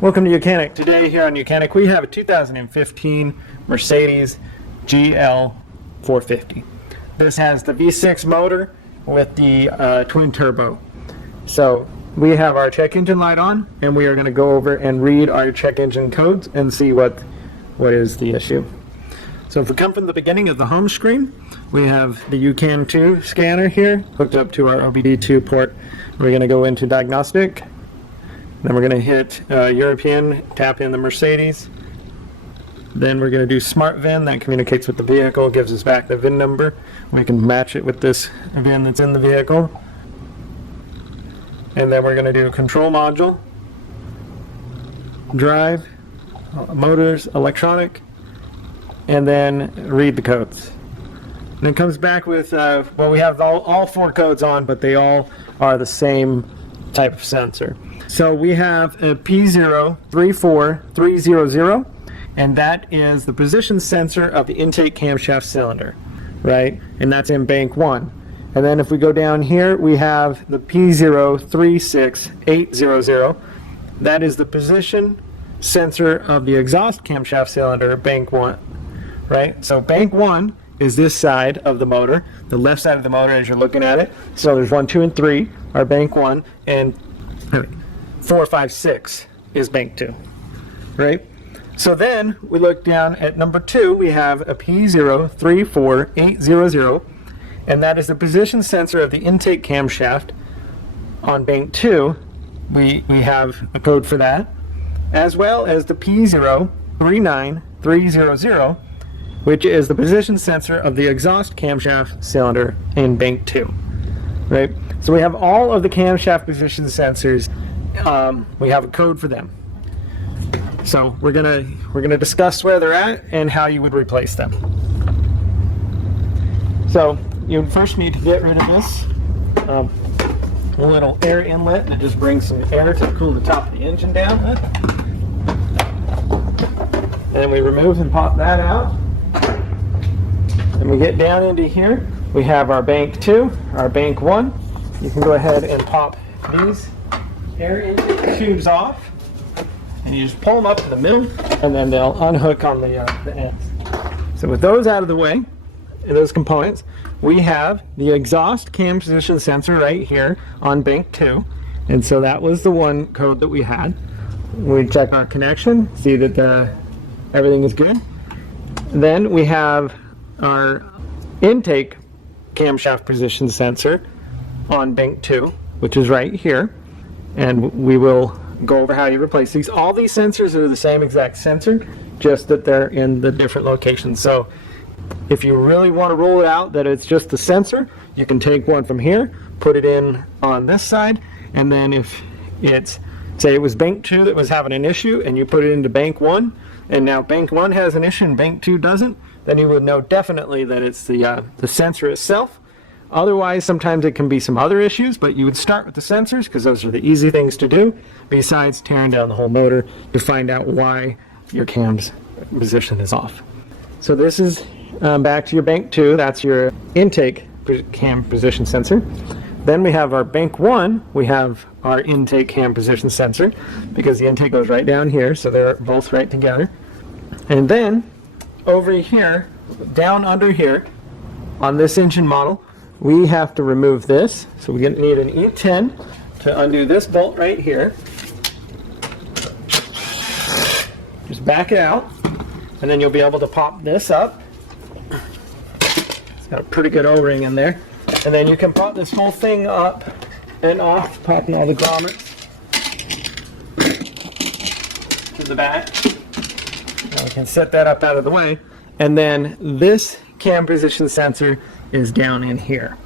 Welcome to YOUCANIC. Today here on YOUCANIC we have a 2015 Mercedes GL 450. This has the V6 motor with the twin turbo. So we have our check engine light on, and we are going to go over and read our check engine codes and see what is the issue. So if we come from the beginning of the home screen, we have the YOUCANIC scanner here hooked up to our OBD-II port. We're going to go into Diagnostic. Then we're going to hit European, tap in the Mercedes. Then we're going to do Smart VIN. That communicates with the vehicle, gives us back the VIN number. We can match it with this VIN that's in the vehicle. And then we're going to do Control Module, Drive, Motors, Electronic, and then read the codes. And it comes back with, well, we have all four codes on, but they all are the same type of sensor. So we have a P034300, and that is the position sensor of the intake camshaft cylinder, right? And that's in bank 1. And then if we go down here, we have the P0368. That is the position sensor of the exhaust camshaft cylinder, bank 1, right? So bank 1 is this side of the motor, the left side of the motor as you're looking at it. So there's 1, 2, and 3 are bank 1, and 4, 5, 6 is bank 2, right? So then we look down at number 2, we have a P0348, and that is the position sensor of the intake camshaft on bank 2. We have a code for that, as well as the P0393, which is the position sensor of the exhaust camshaft cylinder in bank 2, right? So we have all of the camshaft position sensors. We have a code for them. So we're gonna discuss where they're at and how you would replace them. So you first need to get rid of this little air inlet that just brings some air to cool the top of the engine down. And then we remove and pop that out. And we get down into here. We have our bank 2, our bank 1. You can go ahead and pop these air intake tubes off, and you just pull them up in the middle, and then they'll unhook on the ends. So with those out of the way, those components, we have the exhaust cam position sensor right here on bank 2, and so that was the one code that we had. We check our connection, see that everything is good. Then we have our intake camshaft position sensor on bank 2, which is right here, and we will go over how you replace these. All these sensors are the same exact sensor, just that they're in the different locations. So if you really want to rule it out that it's just the sensor, you can take one from here, put it in on this side, and then if it's, say it was bank 2 that was having an issue, and you put it into bank 1, and now bank 1 has an issue and bank 2 doesn't, then you would know definitely that it's the sensor itself. Otherwise, sometimes it can be some other issues, but you would start with the sensors because those are the easy things to do, besides tearing down the whole motor to find out why your cam's position is off. So this is back to your bank 2. That's your intake cam position sensor. Then we have our bank 1. We have our intake cam position sensor because the intake goes right down here, so they're both right together. And then over here, down under here, on this engine model, we have to remove this. So we need an E10 to undo this bolt right here. Just back it out, and then you'll be able to pop this up. It's got a pretty good O-ring in there. And then you can pop this whole thing up and off, popping all the grommets to the back. Now we can set that up out of the way. And then this cam position sensor is down in here.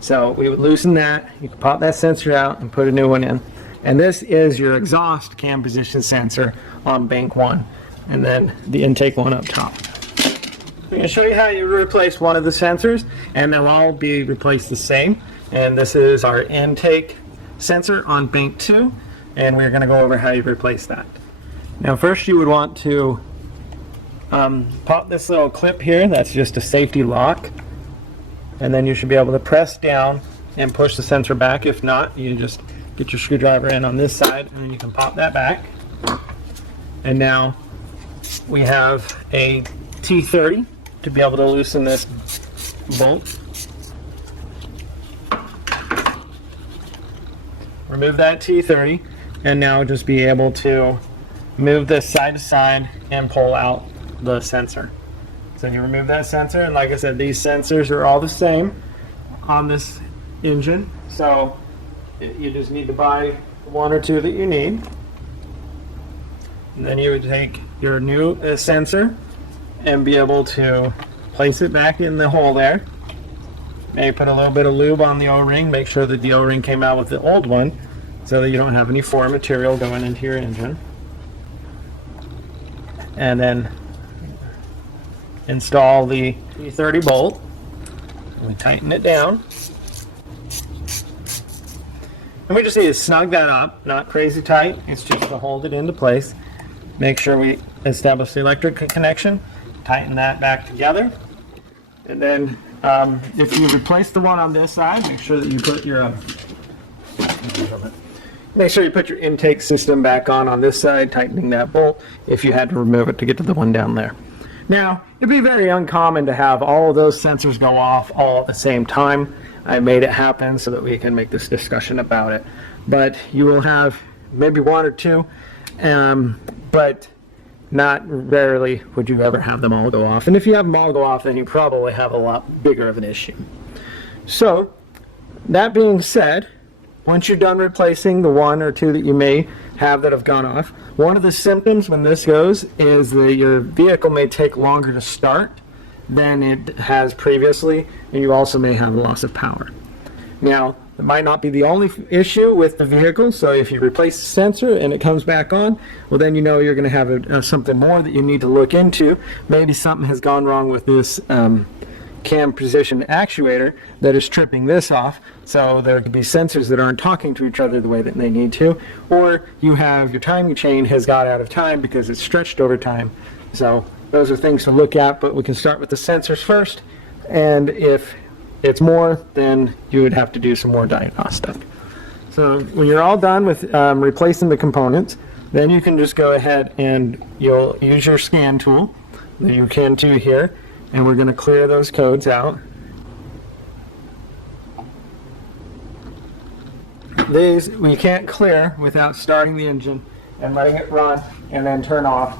So we would loosen that, you can pop that sensor out and put a new one in. And this is your exhaust cam position sensor on bank 1, and then the intake one up top. I'm going to show you how you replace one of the sensors, and they'll all be replaced the same. And this is our intake sensor on bank 2, and we're going to go over how you replace that. Now first you would want to pop this little clip here. That's just a safety lock. And then you should be able to press down and push the sensor back. If not, you just get your screwdriver in on this side and you can pop that back. And now we have a T30 to be able to loosen this bolt. Remove that T30, and now just be able to move this side to side and pull out the sensor. So you remove that sensor, and like I said, these sensors are all the same on this engine. So you just need to buy one or two that you need. And then you would take your new sensor and be able to place it back in the hole there. Maybe put a little bit of lube on the O-ring, make sure that the O-ring came out with the old one so that you don't have any foreign material going into your engine. And then install the P30 bolt. We tighten it down. And we just need to snug that up, not crazy tight, it's just to hold it into place. Make sure we establish the electric connection, tighten that back together. And then if you replace the one on this side, make sure that you put your intake system back on this side, tightening that bolt if you had to remove it to get to the one down there. Now, it'd be very uncommon to have all of those sensors go off all at the same time. I made it happen so that we can make this discussion about it. But you will have maybe one or two, but not rarely would you ever have them all go off. And if you have them all go off, then you probably have a lot bigger of an issue. So, that being said, once you're done replacing the one or two that you may have that have gone off, one of the symptoms when this goes is that your vehicle may take longer to start than it has previously, and you also may have a loss of power. Now, it might not be the only issue with the vehicle, so if you replace the sensor and it comes back on, well then you know you're going to have something more that you need to look into. Maybe something has gone wrong with this cam position actuator that is tripping this off, so there could be sensors that aren't talking to each other the way that they need to, or you have your timing chain has got out of time because it's stretched over time. So those are things to look at, but we can start with the sensors first, and if it's more, then you would have to do some more diagnostic. So when you're all done with replacing the components, then you can just go ahead and you'll use your scan tool that you can do here, and we're going to clear those codes out. These we can't clear without starting the engine and letting it run and then turn off,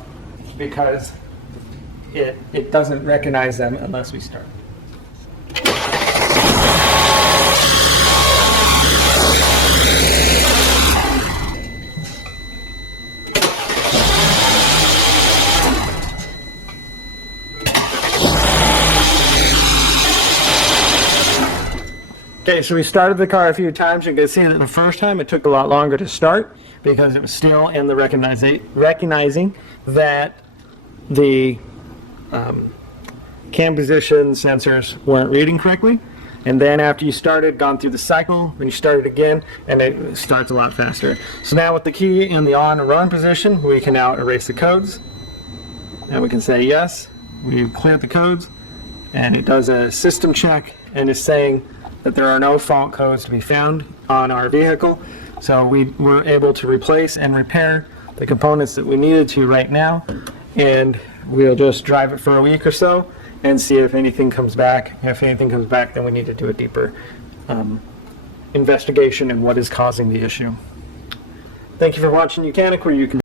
because it doesn't recognize them unless we start. Okay, so we started the car a few times. You can see that the first time it took a lot longer to start because it was still in the recognizing that the cam position sensors weren't reading correctly. And then after you started, gone through the cycle, then you started again, and it starts a lot faster. So now with the key in the on and run position, we can now erase the codes. And we can say yes, we've cleared the codes, and it does a system check and is saying that there are no fault codes to be found on our vehicle. So we were able to replace and repair the components that we needed to right now, and we'll just drive it for a week or so and see if anything comes back. If anything comes back, then we need to do a deeper investigation in what is causing the issue. Thank you for watching YOUCANIC, where you can